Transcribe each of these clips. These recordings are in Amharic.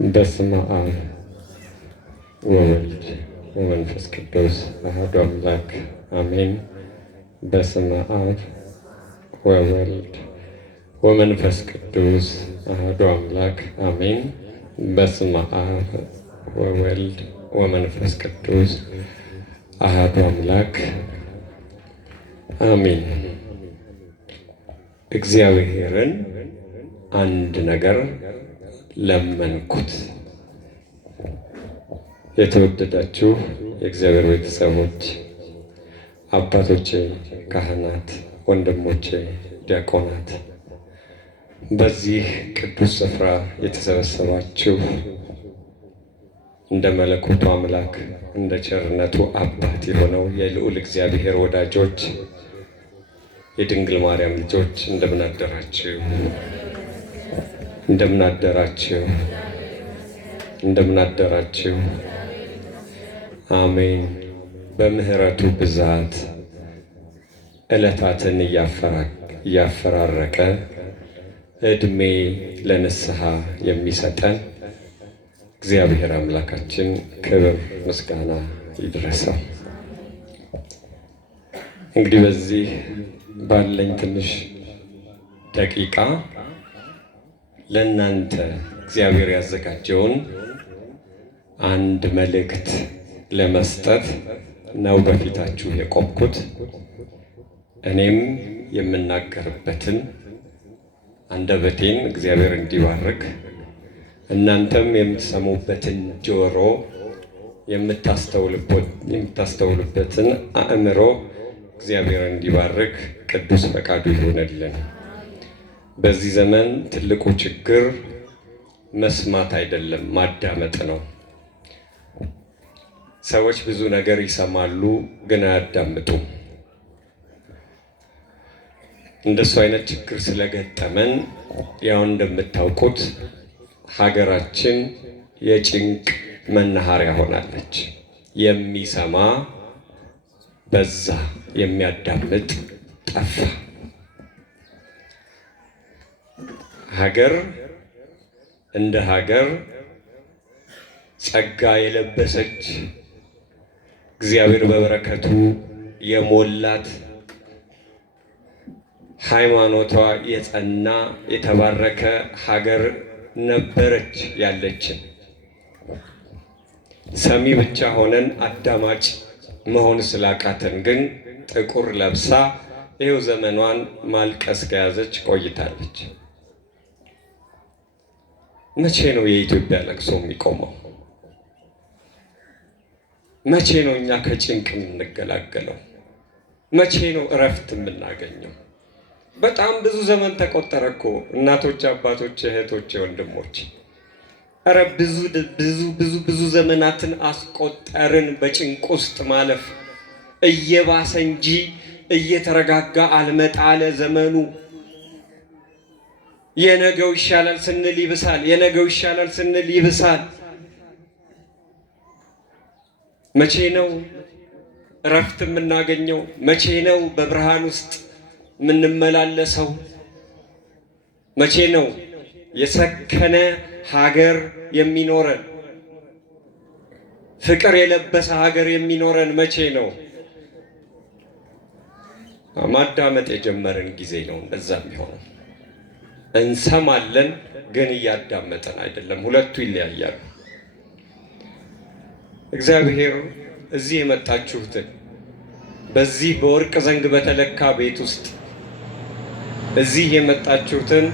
በስመ አብ ወወልድ ወመንፈስ ቅዱስ አሐዱ አምላክ አሜን። በስመ አብ ወወልድ ወመንፈስ ቅዱስ አሐዱ አምላክ አሜን። በስመ አብ ወወልድ ወመንፈስ ቅዱስ አሐዱ አምላክ አሜን። እግዚአብሔርን አንድ ነገር ለመንኩት። የተወደዳችሁ የእግዚአብሔር ቤተሰቦች፣ አባቶቼ ካህናት፣ ወንድሞቼ ዲያቆናት፣ በዚህ ቅዱስ ስፍራ የተሰበሰባችሁ እንደ መለኮቱ አምላክ እንደ ቸርነቱ አባት የሆነው የልዑል እግዚአብሔር ወዳጆች፣ የድንግል ማርያም ልጆች እንደምን አደራችሁ? እንደምን አደራችሁ? እንደምን አደራችሁ? አሜን። በምህረቱ ብዛት ዕለታትን እያፈራረቀ ዕድሜ ለንስሐ የሚሰጠን እግዚአብሔር አምላካችን ክብር ምስጋና ይድረሰው። እንግዲህ በዚህ ባለኝ ትንሽ ደቂቃ ለእናንተ እግዚአብሔር ያዘጋጀውን አንድ መልእክት ለመስጠት ነው በፊታችሁ የቆምኩት። እኔም የምናገርበትን አንደበቴን እግዚአብሔር እንዲባርክ፣ እናንተም የምትሰሙበትን ጆሮ የምታስተውሉበትን አእምሮ እግዚአብሔር እንዲባርክ ቅዱስ ፈቃዱ ይሆንልን። በዚህ ዘመን ትልቁ ችግር መስማት አይደለም፣ ማዳመጥ ነው። ሰዎች ብዙ ነገር ይሰማሉ፣ ግን አያዳምጡም። እንደሱ አይነት ችግር ስለገጠመን ያው እንደምታውቁት ሀገራችን የጭንቅ መናኸሪያ ሆናለች። የሚሰማ በዛ፣ የሚያዳምጥ ጠፋ። ሀገር እንደ ሀገር ጸጋ የለበሰች እግዚአብሔር በበረከቱ የሞላት ሃይማኖቷ የጸና የተባረከ ሀገር ነበረች ያለችን። ሰሚ ብቻ ሆነን አዳማጭ መሆን ስላቃተን ግን ጥቁር ለብሳ ይኸው ዘመኗን ማልቀስ ከያዘች ቆይታለች። መቼ ነው የኢትዮጵያ ለቅሶ የሚቆመው? መቼ ነው እኛ ከጭንቅ የምንገላገለው? መቼ ነው እረፍት የምናገኘው? በጣም ብዙ ዘመን ተቆጠረ እኮ እናቶች፣ አባቶች፣ እህቶች፣ ወንድሞች። እረ ብዙ ዘመናትን አስቆጠርን በጭንቅ ውስጥ ማለፍ። እየባሰ እንጂ እየተረጋጋ አልመጣ አለ ዘመኑ። የነገው ይሻላል ስንል ይብሳል፣ የነገው ይሻላል ስንል ይብሳል። መቼ ነው እረፍት የምናገኘው? መቼ ነው በብርሃን ውስጥ የምንመላለሰው? መቼ ነው የሰከነ ሀገር የሚኖረን? ፍቅር የለበሰ ሀገር የሚኖረን መቼ ነው? ማዳመጥ የጀመርን ጊዜ ነው እንደዛ የሚሆነው። እንሰማለን ግን እያዳመጠን አይደለም። ሁለቱ ይለያያሉ። እግዚአብሔር እዚህ የመጣችሁትን በዚህ በወርቅ ዘንግ በተለካ ቤት ውስጥ እዚህ የመጣችሁትን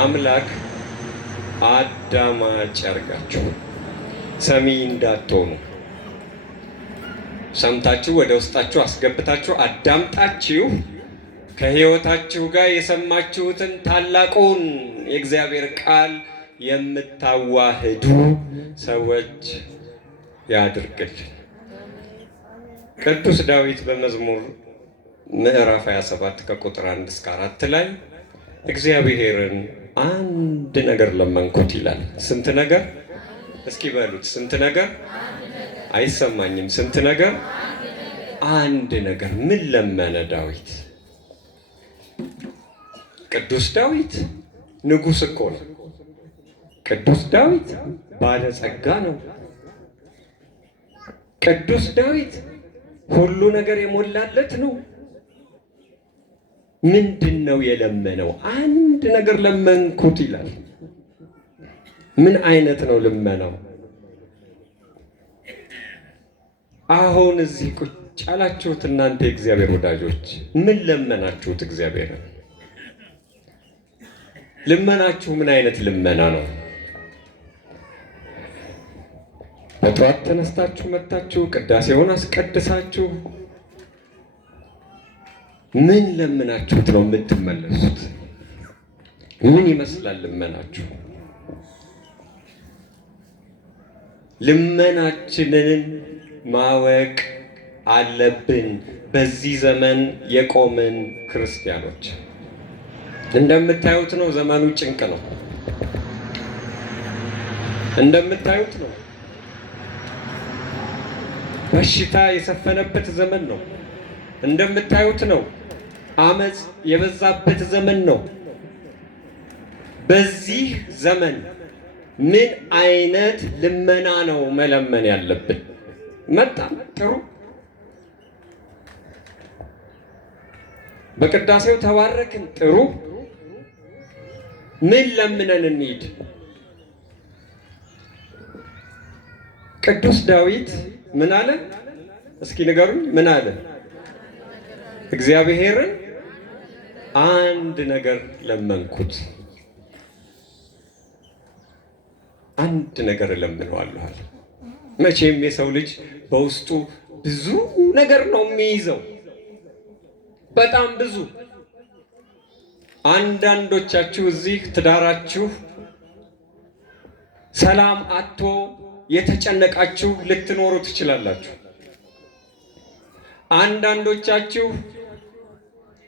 አምላክ አዳማጭ ያርጋችሁ፣ ሰሚ እንዳትሆኑ። ሰምታችሁ ወደ ውስጣችሁ አስገብታችሁ አዳምጣችሁ ከሕይወታችሁ ጋር የሰማችሁትን ታላቁን የእግዚአብሔር ቃል የምታዋህዱ ሰዎች ያድርግልን። ቅዱስ ዳዊት በመዝሙር ምዕራፍ 27 ከቁጥር 1 እስከ 4 ላይ እግዚአብሔርን አንድ ነገር ለመንኩት ይላል። ስንት ነገር? እስኪ በሉት። ስንት ነገር? አይሰማኝም። ስንት ነገር? አንድ ነገር። ምን ለመነ ዳዊት? ቅዱስ ዳዊት ንጉሥ እኮ ነው። ቅዱስ ዳዊት ባለጸጋ ነው። ቅዱስ ዳዊት ሁሉ ነገር የሞላለት ነው። ምንድን ነው የለመነው? አንድ ነገር ለመንኩት ይላል። ምን አይነት ነው ልመናው? አሁን እዚህ ቁጭ ያላችሁት እናንተ የእግዚአብሔር ወዳጆች ምን ለመናችሁት? እግዚአብሔር ልመናችሁ ምን አይነት ልመና ነው? በጠዋት ተነስታችሁ መጣችሁ ቅዳሴውን አስቀድሳችሁ ምን ለምናችሁት ነው የምትመለሱት? ምን ይመስላል ልመናችሁ? ልመናችንን ማወቅ አለብን። በዚህ ዘመን የቆምን ክርስቲያኖች እንደምታዩት ነው። ዘመኑ ጭንቅ ነው። እንደምታዩት ነው። በሽታ የሰፈነበት ዘመን ነው። እንደምታዩት ነው። አመጽ የበዛበት ዘመን ነው። በዚህ ዘመን ምን አይነት ልመና ነው መለመን ያለብን? መጣም ጥሩ፣ በቅዳሴው ተባረክን፣ ጥሩ። ምን ለምነን እንሂድ? ቅዱስ ዳዊት ምን አለ? እስኪ ንገሩኝ፣ ምን አለ? እግዚአብሔርን አንድ ነገር ለመንኩት፣ አንድ ነገር እለምነዋለሁ አለ። መቼም የሰው ልጅ በውስጡ ብዙ ነገር ነው የሚይዘው፣ በጣም ብዙ። አንዳንዶቻችሁ እዚህ ትዳራችሁ ሰላም አጥቶ የተጨነቃችሁ ልትኖሩ ትችላላችሁ። አንዳንዶቻችሁ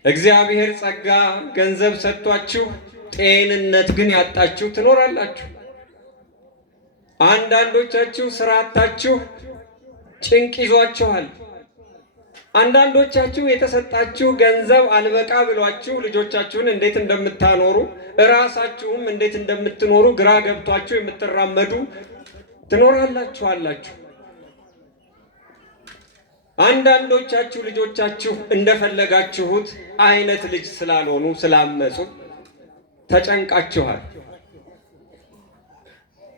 እግዚአብሔር ጸጋ ገንዘብ ሰጥቷችሁ ጤንነት ግን ያጣችሁ ትኖራላችሁ። አንዳንዶቻችሁ ስራ አጣችሁ ጭንቅ ይዟችኋል። አንዳንዶቻችሁ የተሰጣችሁ ገንዘብ አልበቃ ብሏችሁ ልጆቻችሁን እንዴት እንደምታኖሩ እራሳችሁም እንዴት እንደምትኖሩ ግራ ገብቷችሁ የምትራመዱ ትኖራላችሁ። አንዳንዶቻችሁ ልጆቻችሁ እንደፈለጋችሁት አይነት ልጅ ስላልሆኑ ስላመጹ ተጨንቃችኋል።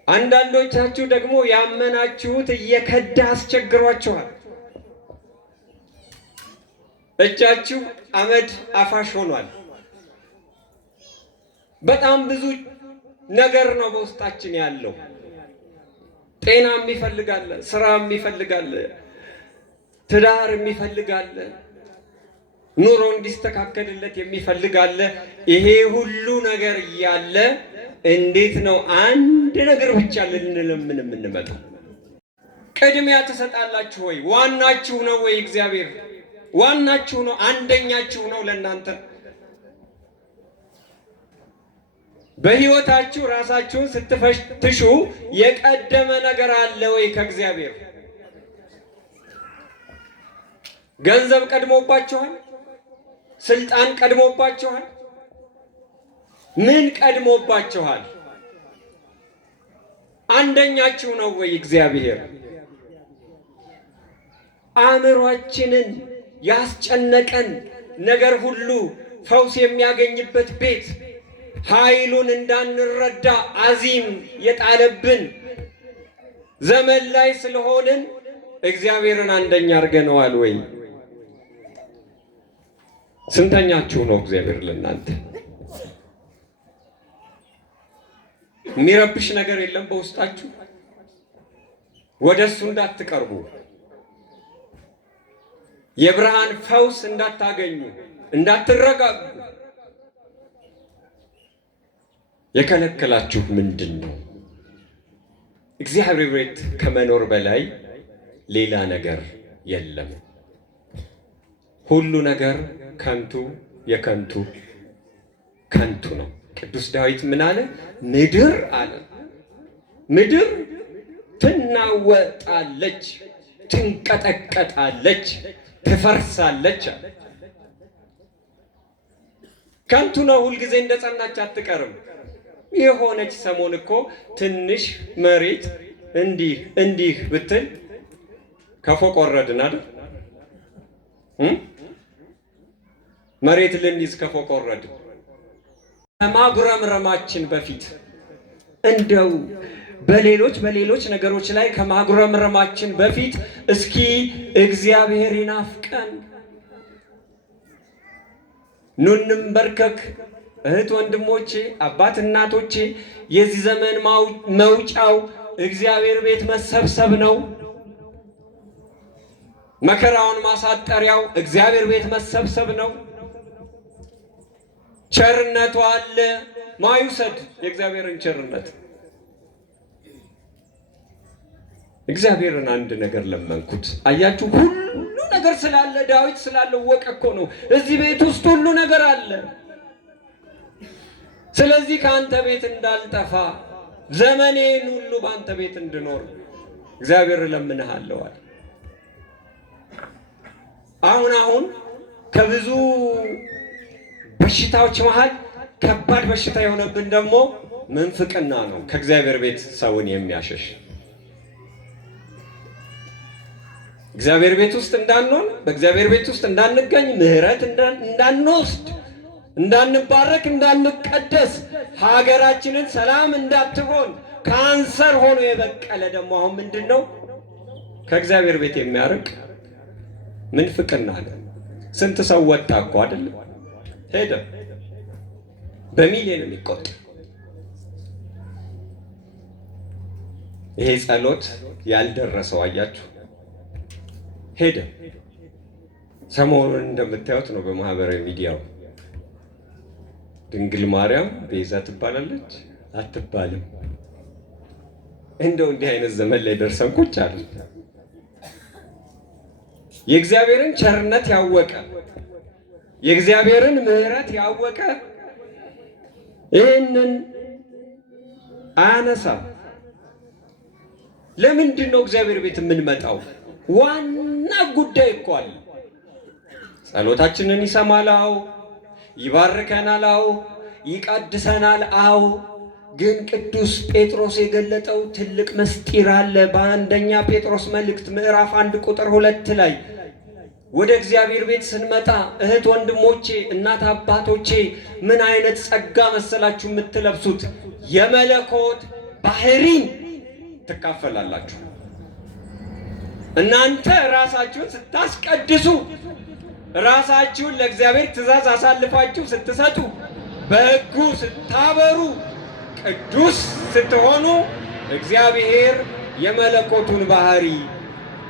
አንዳንዶቻችሁ ደግሞ ያመናችሁት እየከዳ አስቸግሯችኋል። እጃችሁ አመድ አፋሽ ሆኗል። በጣም ብዙ ነገር ነው በውስጣችን ያለው። ጤና የሚፈልጋለ፣ ስራ የሚፈልጋለ፣ ትዳር የሚፈልጋለ፣ ኑሮ እንዲስተካከልለት የሚፈልጋለ። ይሄ ሁሉ ነገር እያለ እንዴት ነው አንድ ነገር ብቻ ልንለምን የምንመጣው? ቅድሚያ ትሰጣላችሁ ወይ? ዋናችሁ ነው ወይ? እግዚአብሔር ዋናችሁ ነው? አንደኛችሁ ነው ለእናንተ? በህይወታችሁ ራሳችሁን ስትፈትሹ የቀደመ ነገር አለ ወይ ከእግዚአብሔር? ገንዘብ ቀድሞባችኋል? ስልጣን ቀድሞባችኋል? ምን ቀድሞባችኋል? አንደኛችሁ ነው ወይ እግዚአብሔር? አእምሯችንን ያስጨነቀን ነገር ሁሉ ፈውስ የሚያገኝበት ቤት ኃይሉን እንዳንረዳ አዚም የጣለብን ዘመን ላይ ስለሆንን እግዚአብሔርን አንደኛ አድርገነዋል ወይ? ስንተኛችሁ ነው እግዚአብሔር ለእናንተ? የሚረብሽ ነገር የለም በውስጣችሁ? ወደ እሱ እንዳትቀርቡ፣ የብርሃን ፈውስ እንዳታገኙ፣ እንዳትረጋጉ የከለከላችሁ ምንድን ነው? እግዚአብሔር ቤት ከመኖር በላይ ሌላ ነገር የለም። ሁሉ ነገር ከንቱ የከንቱ ከንቱ ነው። ቅዱስ ዳዊት ምን አለ? ምድር አለ ምድር ትናወጣለች፣ ትንቀጠቀጣለች፣ ትፈርሳለች አለ። ከንቱ ነው። ሁልጊዜ እንደጸናች አትቀርም። የሆነች ሰሞን እኮ ትንሽ መሬት እንዲህ ብትል ከፎቅ ወረድን አይደል? መሬት ልንይዝ ከፎቅ ወረድን። ከማጉረምረማችን በፊት እንደው በሌሎች ነገሮች ላይ ከማጉረምረማችን በፊት እስኪ እግዚአብሔር ይናፍቀን። ኑንም በርከክ እህት ወንድሞቼ፣ አባት እናቶቼ፣ የዚህ ዘመን መውጫው እግዚአብሔር ቤት መሰብሰብ ነው። መከራውን ማሳጠሪያው እግዚአብሔር ቤት መሰብሰብ ነው። ቸርነቱ አለ። ማይውሰድ የእግዚአብሔርን ቸርነት። እግዚአብሔርን አንድ ነገር ለመንኩት። አያችሁ፣ ሁሉ ነገር ስላለ ዳዊት ስላልወቀ እኮ ነው። እዚህ ቤት ውስጥ ሁሉ ነገር አለ። ስለዚህ ከአንተ ቤት እንዳልጠፋ ዘመኔን ሁሉ በአንተ ቤት እንድኖር እግዚአብሔር እለምንሃለሁ አለ። አሁን ከብዙ በሽታዎች መሃል ከባድ በሽታ የሆነብን ደግሞ ምንፍቅና ነው። ከእግዚአብሔር ቤት ሰውን የሚያሸሽ እግዚአብሔር ቤት ውስጥ እንዳንሆን፣ በእግዚአብሔር ቤት ውስጥ እንዳንገኝ፣ ምሕረት እንዳንወስድ፣ እንዳንባረክ፣ እንዳንቀደስ፣ ሀገራችንን ሰላም እንዳትሆን ካንሰር ሆኖ የበቀለ ደግሞ አሁን ምንድን ነው? ከእግዚአብሔር ቤት የሚያርቅ ምንፍቅና ነው። ስንት ሰው ወጣ እኮ አይደል? ሄደ። በሚሊዮን የሚቆጠር ይሄ ጸሎት ያልደረሰው አያችሁ፣ ሄደ። ሰሞኑን እንደምታዩት ነው በማህበራዊ ሚዲያው ድንግል ማርያም ቤዛ ትባላለች አትባልም? እንደው እንዲህ አይነት ዘመን ላይ ደርሰን ቁጭ አለ። የእግዚአብሔርን ቸርነት ያወቀ የእግዚአብሔርን ምሕረት ያወቀ ይህንን አያነሳም። ለምንድን ነው እግዚአብሔር ቤት የምንመጣው? ዋና ጉዳይ እኮ አለ። ጸሎታችንን ይሰማል፣ አዎ። ይባርከናል፣ አዎ። ይቀድሰናል፣ አዎ። ግን ቅዱስ ጴጥሮስ የገለጠው ትልቅ ምስጢር አለ። በአንደኛ ጴጥሮስ መልእክት ምዕራፍ 1 ቁጥር 2 ላይ ወደ እግዚአብሔር ቤት ስንመጣ እህት ወንድሞቼ፣ እናት አባቶቼ ምን አይነት ጸጋ መሰላችሁ የምትለብሱት? የመለኮት ባህሪን ትካፈላላችሁ። እናንተ ራሳችሁን ስታስቀድሱ፣ ራሳችሁን ለእግዚአብሔር ትእዛዝ አሳልፋችሁ ስትሰጡ፣ በሕጉ ስታበሩ፣ ቅዱስ ስትሆኑ እግዚአብሔር የመለኮቱን ባህሪ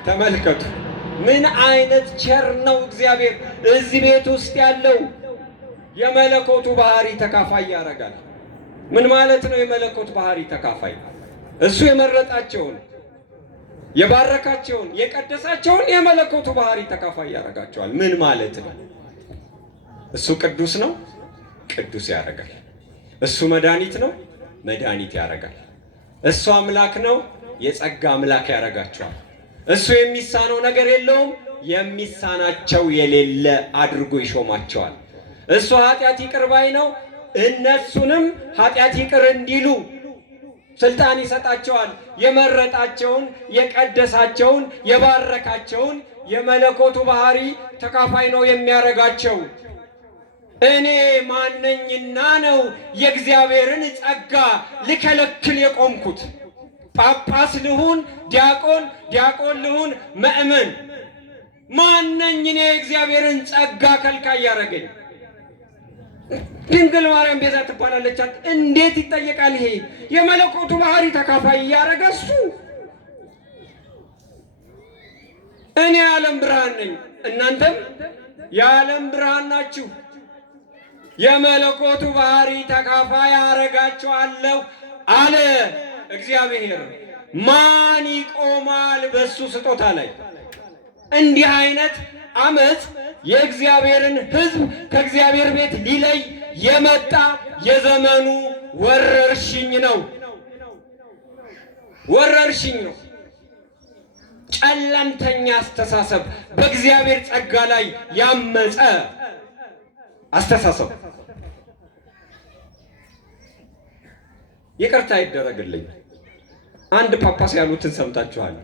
ተመልከቱ። ምን አይነት ቸር ነው እግዚአብሔር! እዚህ ቤት ውስጥ ያለው የመለኮቱ ባህሪ ተካፋይ ያደርጋል። ምን ማለት ነው የመለኮት ባህሪ ተካፋይ? እሱ የመረጣቸውን፣ የባረካቸውን፣ የቀደሳቸውን የመለኮቱ ባህሪ ተካፋይ ያደርጋቸዋል። ምን ማለት ነው? እሱ ቅዱስ ነው፣ ቅዱስ ያደርጋል። እሱ መድኃኒት ነው፣ መድኃኒት ያደርጋል። እሱ አምላክ ነው፣ የጸጋ አምላክ ያደርጋቸዋል። እሱ የሚሳነው ነገር የለውም፣ የሚሳናቸው የሌለ አድርጎ ይሾማቸዋል። እሱ ኃጢአት ይቅር ባይ ነው፣ እነሱንም ኃጢአት ይቅር እንዲሉ ስልጣን ይሰጣቸዋል። የመረጣቸውን፣ የቀደሳቸውን፣ የባረካቸውን የመለኮቱ ባህሪ ተካፋይ ነው የሚያደርጋቸው። እኔ ማነኝና ነው የእግዚአብሔርን ጸጋ ልከለክል የቆምኩት? ጳጳስ ልሁን፣ ዲያቆን ልሁን፣ ምእመን ማነኝ እኔ የእግዚአብሔርን ጸጋ ከልካይ ያደረገኝ? ድንግል ማርያም ቤዛ ትባላለች። እንዴት ይጠየቃል? ይሄ የመለኮቱ ባህሪ ተካፋይ እያደረገ እሱ። እኔ የዓለም ብርሃን ነኝ፣ እናንተም የዓለም ብርሃን ናችሁ። የመለኮቱ ባህሪ ተካፋይ አደርጋችኋለሁ አለ እግዚአብሔር። ማን ይቆማል በሱ ስጦታ ላይ? እንዲህ አይነት አመፅ የእግዚአብሔርን ሕዝብ ከእግዚአብሔር ቤት ሊለይ የመጣ የዘመኑ ወረርሽኝ ነው። ወረርሽኝ ነው። ጨለምተኛ አስተሳሰብ፣ በእግዚአብሔር ጸጋ ላይ ያመፀ አስተሳሰብ። ይቅርታ ይደረግልኝ። አንድ ጳጳስ ያሉትን ሰምታችኋል።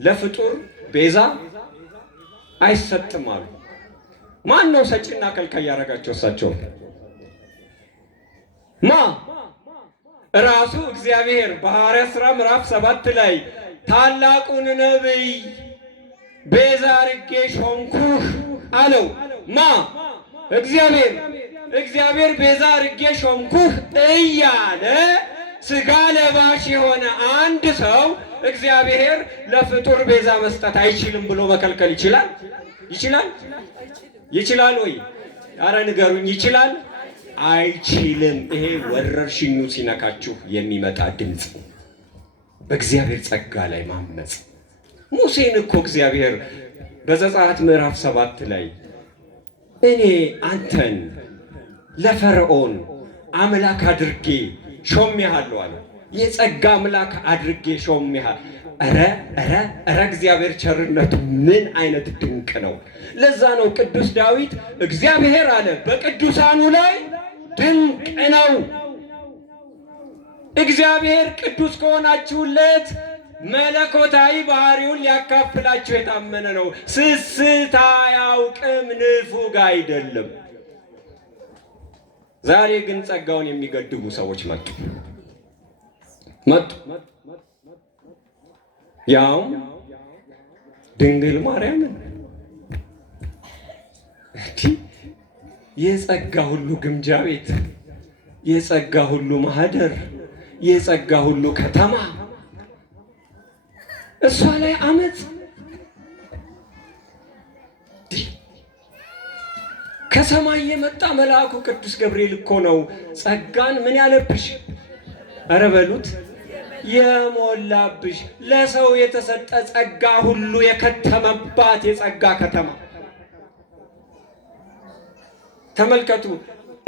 ለፍጡር ቤዛ አይሰጥም አሉ። ማን ነው ሰጪና ከልካይ ያደረጋቸው? እሳቸው ራሱ እግዚአብሔር በሐዋርያት ሥራ ምዕራፍ 7 ላይ ታላቁን ነቢይ ቤዛ አድርጌ ሾምኩህ አለው። እግዚአብሔር ቤዛ አድርጌ ሾምኩህ እያለ ሥጋ ለባሽ የሆነ አንድ ሰው እግዚአብሔር ለፍጡር ቤዛ መስጠት አይችልም ብሎ መከልከል ይችላል? ይችላል ወይ? አረ ንገሩኝ። ይችላል? አይችልም። ይሄ ወረርሽኙ ሲነካችሁ የሚመጣ ድምፅ፣ በእግዚአብሔር ጸጋ ላይ ማመፅ። ሙሴን እኮ እግዚአብሔር በዘጸአት ምዕራፍ 7 ላይ እኔ አንተን ለፈርዖን አምላክ አድርጌ ሾሜሃለሁ አለ። የጸጋ አምላክ አድርጌ ሾሜሃለሁ። ኧረ እግዚአብሔር ቸርነቱ ምን አይነት ድንቅ ነው! ለዛ ነው ቅዱስ ዳዊት እግዚአብሔር አለ በቅዱሳኑ ላይ ድንቅ ነው። እግዚአብሔር ቅዱስ ከሆናችሁለት መለኮታዊ ባህሪውን ሊያካፍላችሁ የታመነ ነው። ስስት አያውቅም፣ ንፉግ አይደለም። ዛሬ ግን ጸጋውን የሚገድቡ ሰዎች መጡ። ያውም ድንግል ማርያምን የጸጋ ሁሉ ግምጃ ቤት፣ የጸጋ ሁሉ ማህደር፣ የጸጋ ሁሉ ከተማ እሷ ላይ አመፅ። ከሰማይ የመጣ መልአኩ ቅዱስ ገብርኤል እኮ ነው ጸጋን ምን ያለብሽ? ኧረ በሉት የሞላብሽ። ለሰው የተሰጠ ጸጋ ሁሉ የከተመባት የጸጋ ከተማ። ተመልከቱ፣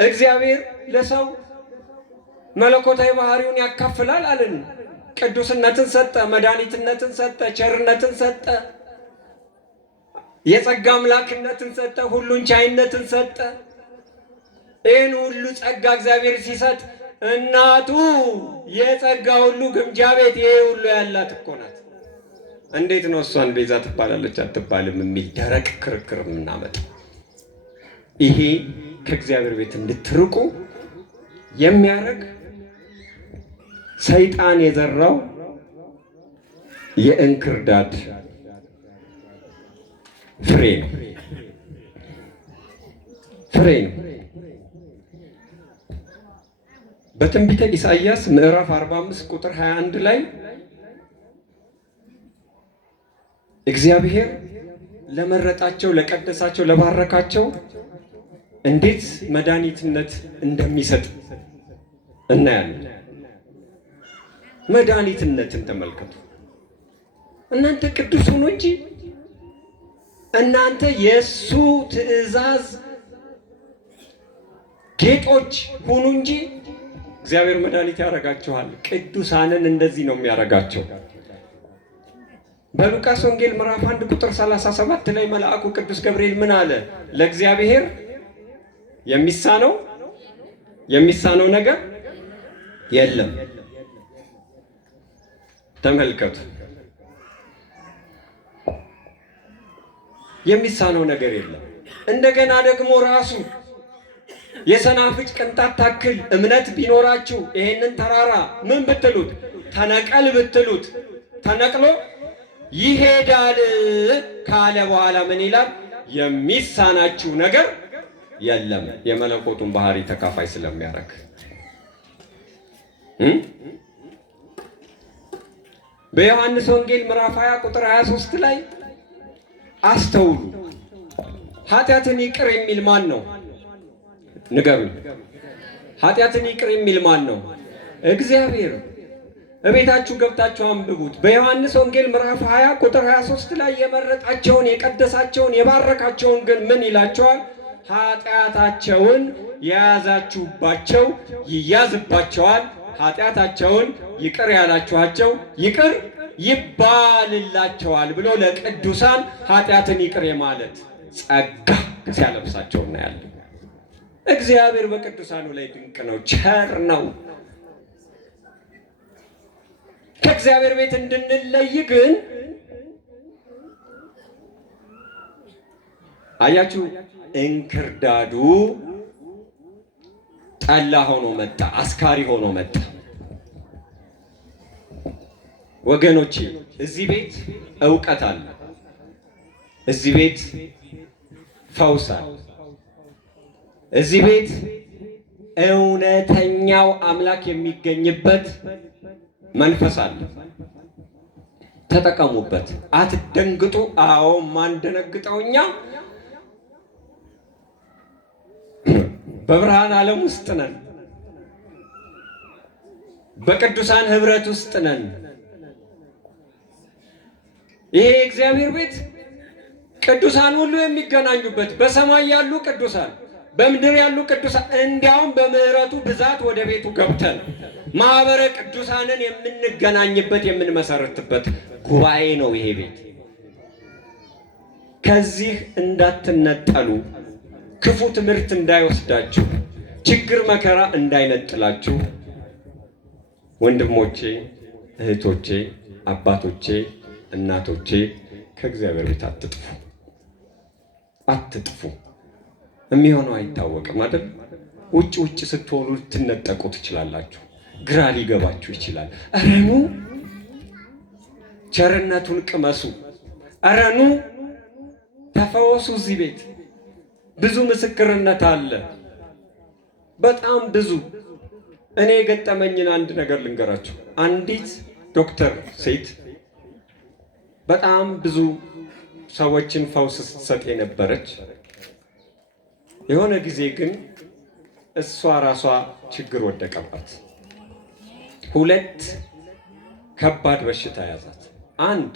እግዚአብሔር ለሰው መለኮታዊ ባህሪውን ያካፍላል አለን። ቅዱስነትን ሰጠ፣ መድኃኒትነትን ሰጠ፣ ቸርነትን ሰጠ፣ የጸጋ አምላክነትን ሰጠ፣ ሁሉን ቻይነትን ሰጠ። ይህን ሁሉ ጸጋ እግዚአብሔር ሲሰጥ እናቱ የጸጋ ሁሉ ግምጃ ቤት ይሄ ሁሉ ያላት እኮ ናት። እንዴት ነው እሷን ቤዛ ትባላለች አትባልም የሚል ደረቅ ክርክር የምናመጣ? ይሄ ከእግዚአብሔር ቤት እንድትርቁ የሚያደርግ ሰይጣን የዘራው የእንክርዳድ ፍሬ ነው። በትንቢተ ኢሳይያስ ምዕራፍ 45 ቁጥር 21 ላይ እግዚአብሔር ለመረጣቸው፣ ለቀደሳቸው፣ ለባረካቸው እንዴት መድኃኒትነት እንደሚሰጥ እናያለን። መድኃኒትነትን ተመልከቱ። እናንተ ቅዱስ ሁኑ እንጂ፣ እናንተ የእሱ ትእዛዝ ጌጦች ሁኑ እንጂ እግዚአብሔር መድኃኒት ያደርጋችኋል። ቅዱሳንን እንደዚህ ነው የሚያደርጋቸው። በሉቃስ ወንጌል ምዕራፍ 1 ቁጥር 37 ላይ መልአኩ ቅዱስ ገብርኤል ምን አለ? ለእግዚአብሔር የሚሳነው ነገር የለም። ተመልከቱ፣ የሚሳነው ነገር የለም። እንደገና ደግሞ ራሱ የሰናፍጭ ቅንጣት ታክል እምነት ቢኖራችሁ ይሄንን ተራራ ምን ብትሉት ተነቀል ብትሉት ተነቅሎ ይሄዳል ካለ በኋላ ምን ይላል? የሚሳናችሁ ነገር የለም። የመለኮቱን ባህሪ ተካፋይ ስለሚያደርግ በዮሐንስ ወንጌል ምዕራፍ 20 ቁጥር 23 ላይ አስተውሉ። ኃጢአትን ይቅር የሚል ማን ነው? ንገሩኝ። ኃጢአትን ይቅር የሚል ማን ነው? እግዚአብሔር። እቤታችሁ ገብታችሁ አንብቡት። በዮሐንስ ወንጌል ምዕራፍ 20 ቁጥር 23 ላይ የመረጣቸውን፣ የቀደሳቸውን፣ የባረካቸውን ግን ምን ይላቸዋል? ኃጢአታቸውን የያዛችሁባቸው ይያዝባቸዋል፣ ኃጢአታቸውን ይቅር ያላችኋቸው ይቅር ይባልላቸዋል ብሎ ለቅዱሳን ኃጢአትን ይቅር የማለት ጸጋ ሲያለብሳቸው እናያለን። እግዚአብሔር በቅዱሳኑ ላይ ድንቅ ነው፣ ቸር ነው። ከእግዚአብሔር ቤት እንድንለይ ግን አያችሁ፣ እንክርዳዱ ጠላ ሆኖ መጣ፣ አስካሪ ሆኖ መጣ። ወገኖቼ እዚህ ቤት ዕውቀት አለ፣ እዚህ ቤት ፈውስ አለ፣ እዚህ ቤት እውነተኛው አምላክ የሚገኝበት መንፈስ አለ። ተጠቀሙበት፣ አትደንግጡ። አዎ ማንደነግጠው እኛ በብርሃን ዓለም ውስጥ ነን፣ በቅዱሳን ህብረት ውስጥ ነን። ይሄ እግዚአብሔር ቤት ቅዱሳን ሁሉ የሚገናኙበት፣ በሰማይ ያሉ ቅዱሳን፣ በምድር ያሉ ቅዱሳን፣ እንዲያውም በምህረቱ ብዛት ወደ ቤቱ ገብተን ማህበረ ቅዱሳንን የምንገናኝበት የምንመሰርትበት ጉባኤ ነው ይሄ ቤት። ከዚህ እንዳትነጠሉ፣ ክፉ ትምህርት እንዳይወስዳችሁ፣ ችግር መከራ እንዳይነጥላችሁ ወንድሞቼ፣ እህቶቼ፣ አባቶቼ፣ እናቶቼ ከእግዚአብሔር ቤት አትጥፉ፣ አትጥፉ። የሚሆነው አይታወቅም አይደል? ውጭ ስትሆኑ ልትነጠቁ ትችላላችሁ። ግራ ሊገባችሁ ይችላል። አረኑ ቸርነቱን ቅመሱ፣ አረኑ ተፈወሱ። እዚህ ቤት ብዙ ምስክርነት አለ፣ በጣም ብዙ። እኔ የገጠመኝን አንድ ነገር ልንገራችሁ። አንዲት ዶክተር ሴት በጣም ብዙ ሰዎችን ፈውስ ስትሰጥ የነበረች፣ የሆነ ጊዜ ግን እሷ ራሷ ችግር ወደቀባት። ሁለት ከባድ በሽታ ያዛት። አንድ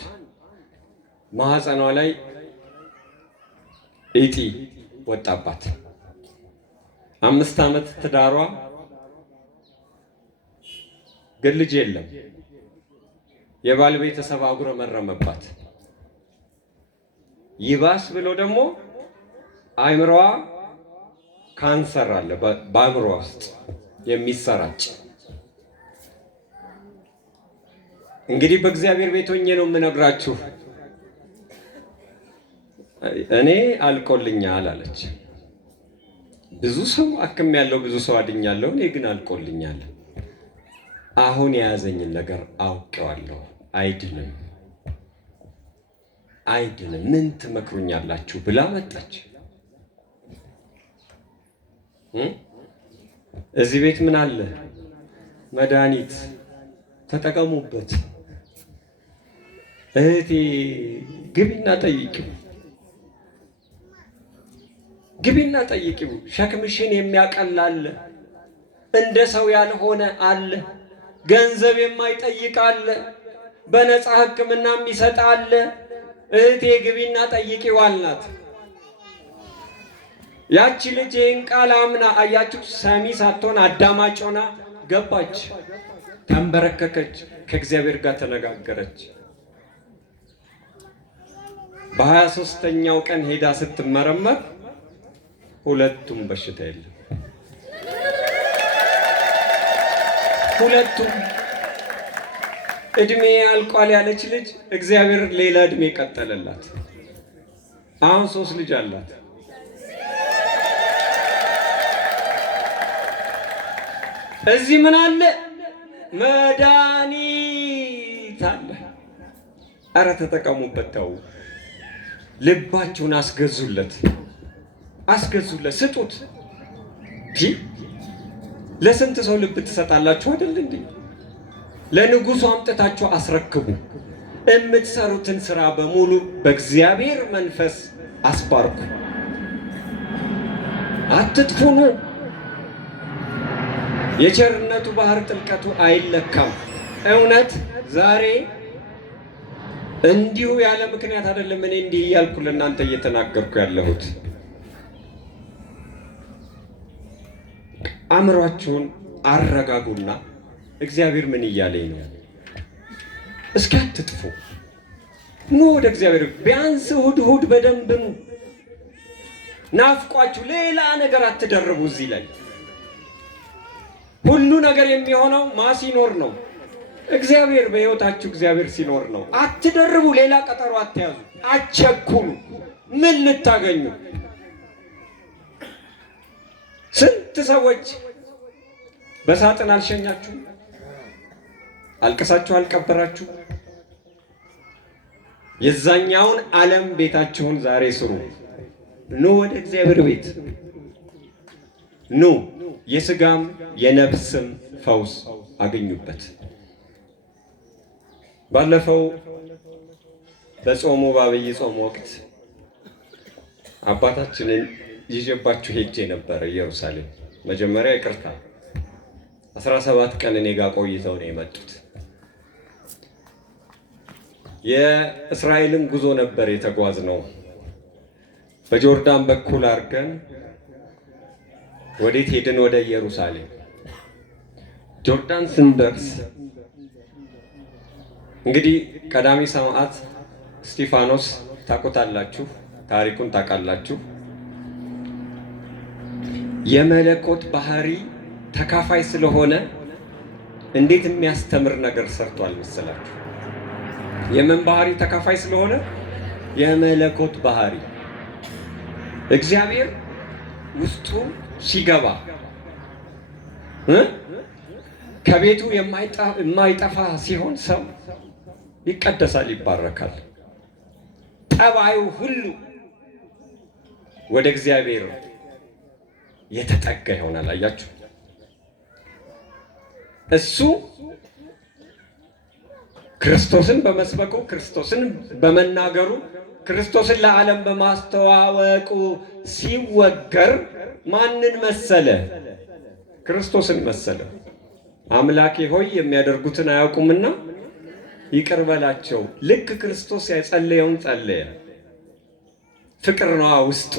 ማህፀኗ ላይ እጢ ወጣባት። 5 ዓመት ትዳሯ ግን ልጅ የለም። የባል ቤተሰብ አጉረመረመባት። ይባስ ብሎ ደግሞ አእምሮዋ ካንሰር አለ በአእምሮ ውስጥ የሚሰራጭ። እንግዲህ በእግዚአብሔር ቤት ሆኜ ነው የምነግራችሁ። እኔ አልቆልኛል አለች። ብዙ ሰው አክም ያለው ብዙ ሰው አድኛለሁ፣ እኔ ግን አልቆልኛል። አሁን የያዘኝን ነገር አውቄዋለሁ። አይድንም አይድንም፣ ምን ትመክሩኛላችሁ ብላ መጣች። እዚህ ቤት ምን አለ? መድኃኒት ተጠቀሙበት። እህቴ ግቢና ጠይቂው፣ ግቢና ጠይቂው። ሸክምሽን የሚያቀል አለ፣ እንደ ሰው ያልሆነ አለ፣ ገንዘብ የማይጠይቅ አለ፣ በነፃ ሕክምና የሚሰጥ አለ። እህቴ ግቢና ጠይቂው አልናት። ያቺ ልጅ ይህን ቃል አምና፣ አያችሁ፣ ሰሚ ሳትሆን አዳማጭ ሆና ገባች፣ ተንበረከከች፣ ከእግዚአብሔር ጋር ተነጋገረች። በ23ኛው ቀን ሄዳ ስትመረመር ሁለቱም በሽታ የለም። ሁለቱም እድሜ አልቋል ያለች ልጅ እግዚአብሔር ሌላ እድሜ ቀጠለላት። አሁን 3 ልጅ አላት። እዚህ ምን አለ? መድኃኒት አለ። አረ ተጠቀሙበት። ተው፣ ልባችሁን አስገዙለት፣ አስገዙለት፣ ስጡት። ለስንት ሰው ልብ ትሰጣላችሁ አይደል እንዴ? ለንጉሱ አምጥታችሁ አስረክቡ። የምትሰሩትን ስራ በሙሉ በእግዚአብሔር መንፈስ አስባርኩ። አትጥፉኑ። የቸርነቱ ባህር ጥልቀቱ አይለካም። እውነት ዛሬ እንዲሁ ያለ ምክንያት አይደለም እኔ እንዲህ እያልኩ ለእናንተ እየተናገርኩ ያለሁት። አእምሯችሁን አረጋጉና እግዚአብሔር ምን እያለኝ ነው? እስኪ አትጥፉ፣ ኑ ወደ እግዚአብሔር። ቢያንስ እሑድ በደንብ ኑ። ናፍቋችሁ ሌላ ነገር አትደርቡ። እዚህ ላይ ሁሉ ነገር የሚሆነው ማሲኖር ነው። እግዚአብሔር በሕይወታችሁ እግዚአብሔር ሲኖር ነው። አትደርቡ፣ ሌላ ቀጠሮ አትያዙ፣ አትቸኩሉ። ምን ልታገኙ? ስንት ሰዎች በሳጥን አልሸኛችሁ? አልቅሳችሁ አልቀበራችሁ? የዛኛውን ዓለም ቤታችሁን ዛሬ ስሩ። ኑ ወደ እግዚአብሔር ቤት ኑ፣ የሥጋም የነፍስም ፈውስ አገኙበት። ባለፈው በጾሙ በአብይ ጾም ወቅት አባታችንን ይዤባችሁ ሄጄ ነበር ኢየሩሳሌም። መጀመሪያ ይቅርታ 17 ቀን እኔ ጋር ቆይተው ነው የመጡት። የእስራኤልን ጉዞ ነበር የተጓዝነው። በጆርዳን በኩል አድርገን ወዴት ሄድን? ወደ ኢየሩሳሌም። ጆርዳን ስንደርስ እንግዲህ ቀዳሚ ሰማዕት እስጢፋኖስ ታውቁታላችሁ፣ ታሪኩን ታውቃላችሁ። የመለኮት ባህሪ ተካፋይ ስለሆነ እንዴት የሚያስተምር ነገር ሰርቷል መሰላችሁ? የምን ባህሪ ተካፋይ ስለሆነ? የመለኮት ባህሪ እግዚአብሔር ውስጡ ሲገባ ከቤቱ የማይጠፋ ሲሆን ሰው ይቀደሳል፣ ይባረካል። ጠባዩ ሁሉ ወደ እግዚአብሔር የተጠጋ ይሆናል። አያችሁ፣ እሱ ክርስቶስን በመስበኩ፣ ክርስቶስን በመናገሩ፣ ክርስቶስን ለዓለም በማስተዋወቁ ሲወገር ማንን መሰለ? ክርስቶስን መሰለ። አምላኬ ሆይ የሚያደርጉትን አያውቁምና ይቅር በላቸው። ልክ ክርስቶስ ያጸለየውን ጸለየ። ፍቅር ነዋ ውስጡ።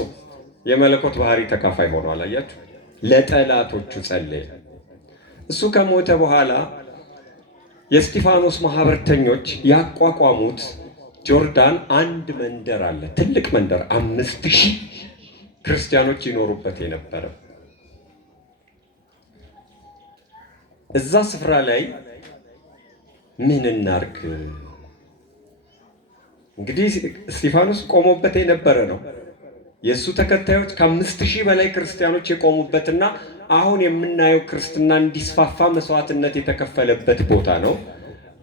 የመለኮት ባህሪ ተካፋይ ሆኗል። አያችሁ፣ ለጠላቶቹ ጸለየ። እሱ ከሞተ በኋላ የእስጢፋኖስ ማህበርተኞች ያቋቋሙት ጆርዳን አንድ መንደር አለ፣ ትልቅ መንደር 5000 ክርስቲያኖች ይኖሩበት የነበረ። እዛ ስፍራ ላይ ምን እናርግ? እንግዲህ እስጢፋኖስ ቆሞበት የነበረ ነው። የእሱ ተከታዮች ከ5000 በላይ ክርስቲያኖች የቆሙበትና አሁን የምናየው ክርስትና እንዲስፋፋ መስዋዕትነት የተከፈለበት ቦታ ነው።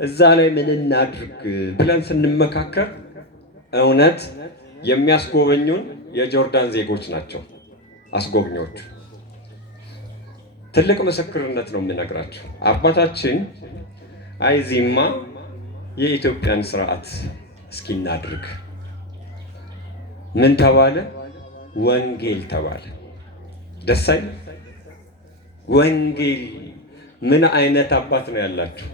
እዛ ላይ ምን እናድርግ ብለን ስንመካከር እውነት የሚያስጎበኙን የጆርዳን ዜጎች ናቸው አስጎብኚዎቹ። ትልቅ ምስክርነት ነው የምነግራቸው። አባታችን አይዚማ የኢትዮጵያን ስርዓት እስኪ እናድርግ። ምን ተባለ? ወንጌል ተባለ። ደስ አይል? ወንጌል ምን አይነት አባት ነው ያላችሁ?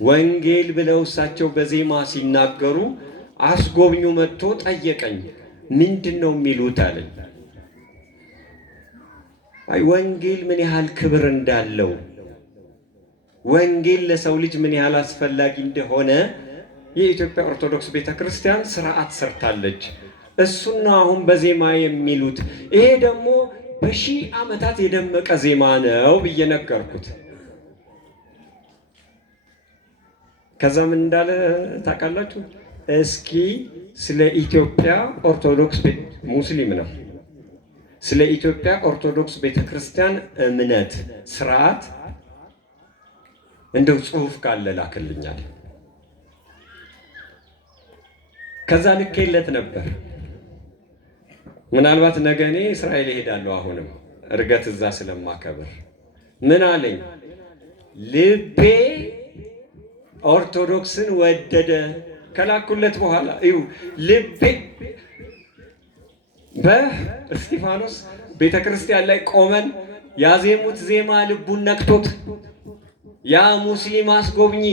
ወንጌል ብለው እሳቸው በዜማ ሲናገሩ አስጎብኙ መጥቶ ጠየቀኝ። ምንድን ነው የሚሉት አለኝ። አይ ወንጌል ምን ያህል ክብር እንዳለው፣ ወንጌል ለሰው ልጅ ምን ያህል አስፈላጊ እንደሆነ የኢትዮጵያ ኦርቶዶክስ ቤተክርስቲያን ስርዓት ሰርታለች። እሱና አሁን በዜማ የሚሉት ይሄ ደግሞ በሺህ ዓመታት የደመቀ ዜማ ነው ብዬ ነገርኩት። ከዛ ምን እንዳለ ታውቃላችሁ? እስኪ ስለ ኢትዮጵያ ኦርቶዶክስ ሙስሊም ነው፣ ስለ ኢትዮጵያ ኦርቶዶክስ ቤተክርስቲያን እምነት ስርዓት እንደው ጽሑፍ ካለ ላክልኛል። ከዛ ልኬለት ነበር። ምናልባት ነገ እኔ እስራኤል እሄዳለሁ። አሁንም እርገት እዛ ስለማከብር ምን አለኝ? ልቤ ኦርቶዶክስን ወደደ። ከላኩለት በኋላ እዩ ልቤ በእስጢፋኖስ ቤተክርስቲያን ላይ ቆመን ያዜሙት ዜማ ልቡን ነክቶት ያ ሙስሊም አስጎብኚ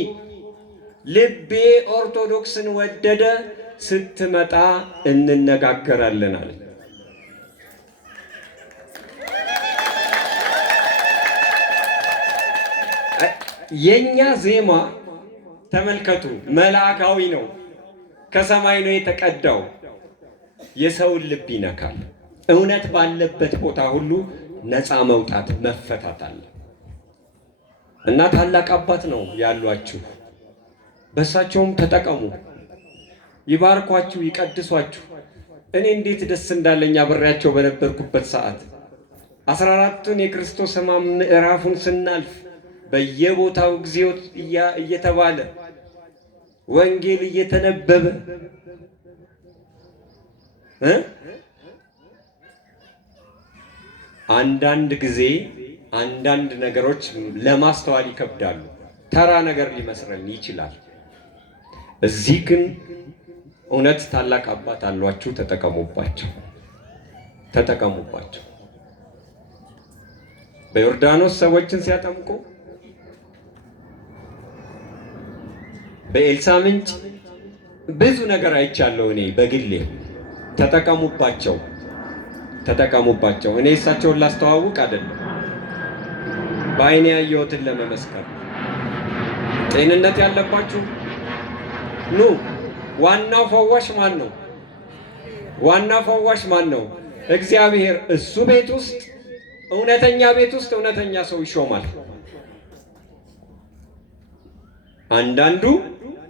ልቤ ኦርቶዶክስን ወደደ፣ ስትመጣ እንነጋገራለን አለ። የኛ ዜማ ተመልከቱ፣ መልአካዊ ነው፣ ከሰማይ ነው የተቀዳው። የሰውን ልብ ይነካል። እውነት ባለበት ቦታ ሁሉ ነፃ መውጣት መፈታት አለ። እና ታላቅ አባት ነው ያሏችሁ። በእሳቸውም ተጠቀሙ። ይባርኳችሁ፣ ይቀድሷችሁ። እኔ እንዴት ደስ እንዳለኝ አብሬያቸው በነበርኩበት ሰዓት 14ቱን የክርስቶስ ሕማም ምዕራፉን ስናልፍ በየቦታው ጊዜው እየተባለ ወንጌል እየተነበበ አንዳንድ ጊዜ አንዳንድ ነገሮች ለማስተዋል ይከብዳሉ። ተራ ነገር ሊመስለን ይችላል። እዚህ ግን እውነት ታላቅ አባት አሏችሁ። ተጠቀሙባቸው፣ ተጠቀሙባቸው። በዮርዳኖስ ሰዎችን ሲያጠምቁ በኤልሳ ምንጭ ብዙ ነገር አይቻለሁ እኔ በግሌ። ተጠቀሙባቸው፣ ተጠቀሙባቸው። እኔ እሳቸውን ላስተዋውቅ አይደለም፣ በአይኔ ያየሁትን ለመመስከር። ጤንነት ያለባችሁ ኑ። ዋናው ፈዋሽ ማን ነው? ዋናው ፈዋሽ ማን ነው? እግዚአብሔር። እሱ ቤት ውስጥ እውነተኛ ቤት ውስጥ እውነተኛ ሰው ይሾማል። አንዳንዱ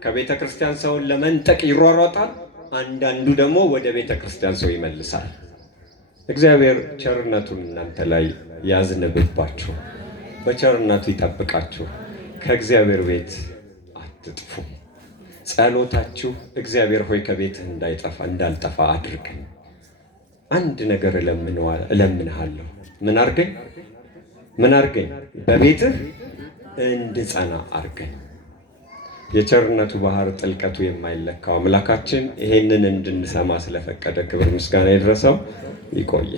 ከቤተ ክርስቲያን ሰውን ለመንጠቅ ይሯሯጣል፣ አንዳንዱ ደግሞ ወደ ቤተ ክርስቲያን ሰው ይመልሳል። እግዚአብሔር ቸርነቱን እናንተ ላይ ያዝንብባችሁ፣ በቸርነቱ ይጠብቃችሁ። ከእግዚአብሔር ቤት አትጥፉ። ጸሎታችሁ እግዚአብሔር ሆይ ከቤትህ እንዳልጠፋ አድርገኝ። አንድ ነገር እለምንሃለሁ። ምን አርገኝ? ምን አርገኝ? በቤትህ እንድጸና አርገኝ። የቸርነቱ ባህር ጥልቀቱ የማይለካው አምላካችን ይሄንን እንድንሰማ ስለፈቀደ ክብር ምስጋና ይድረሰው። ይቆየ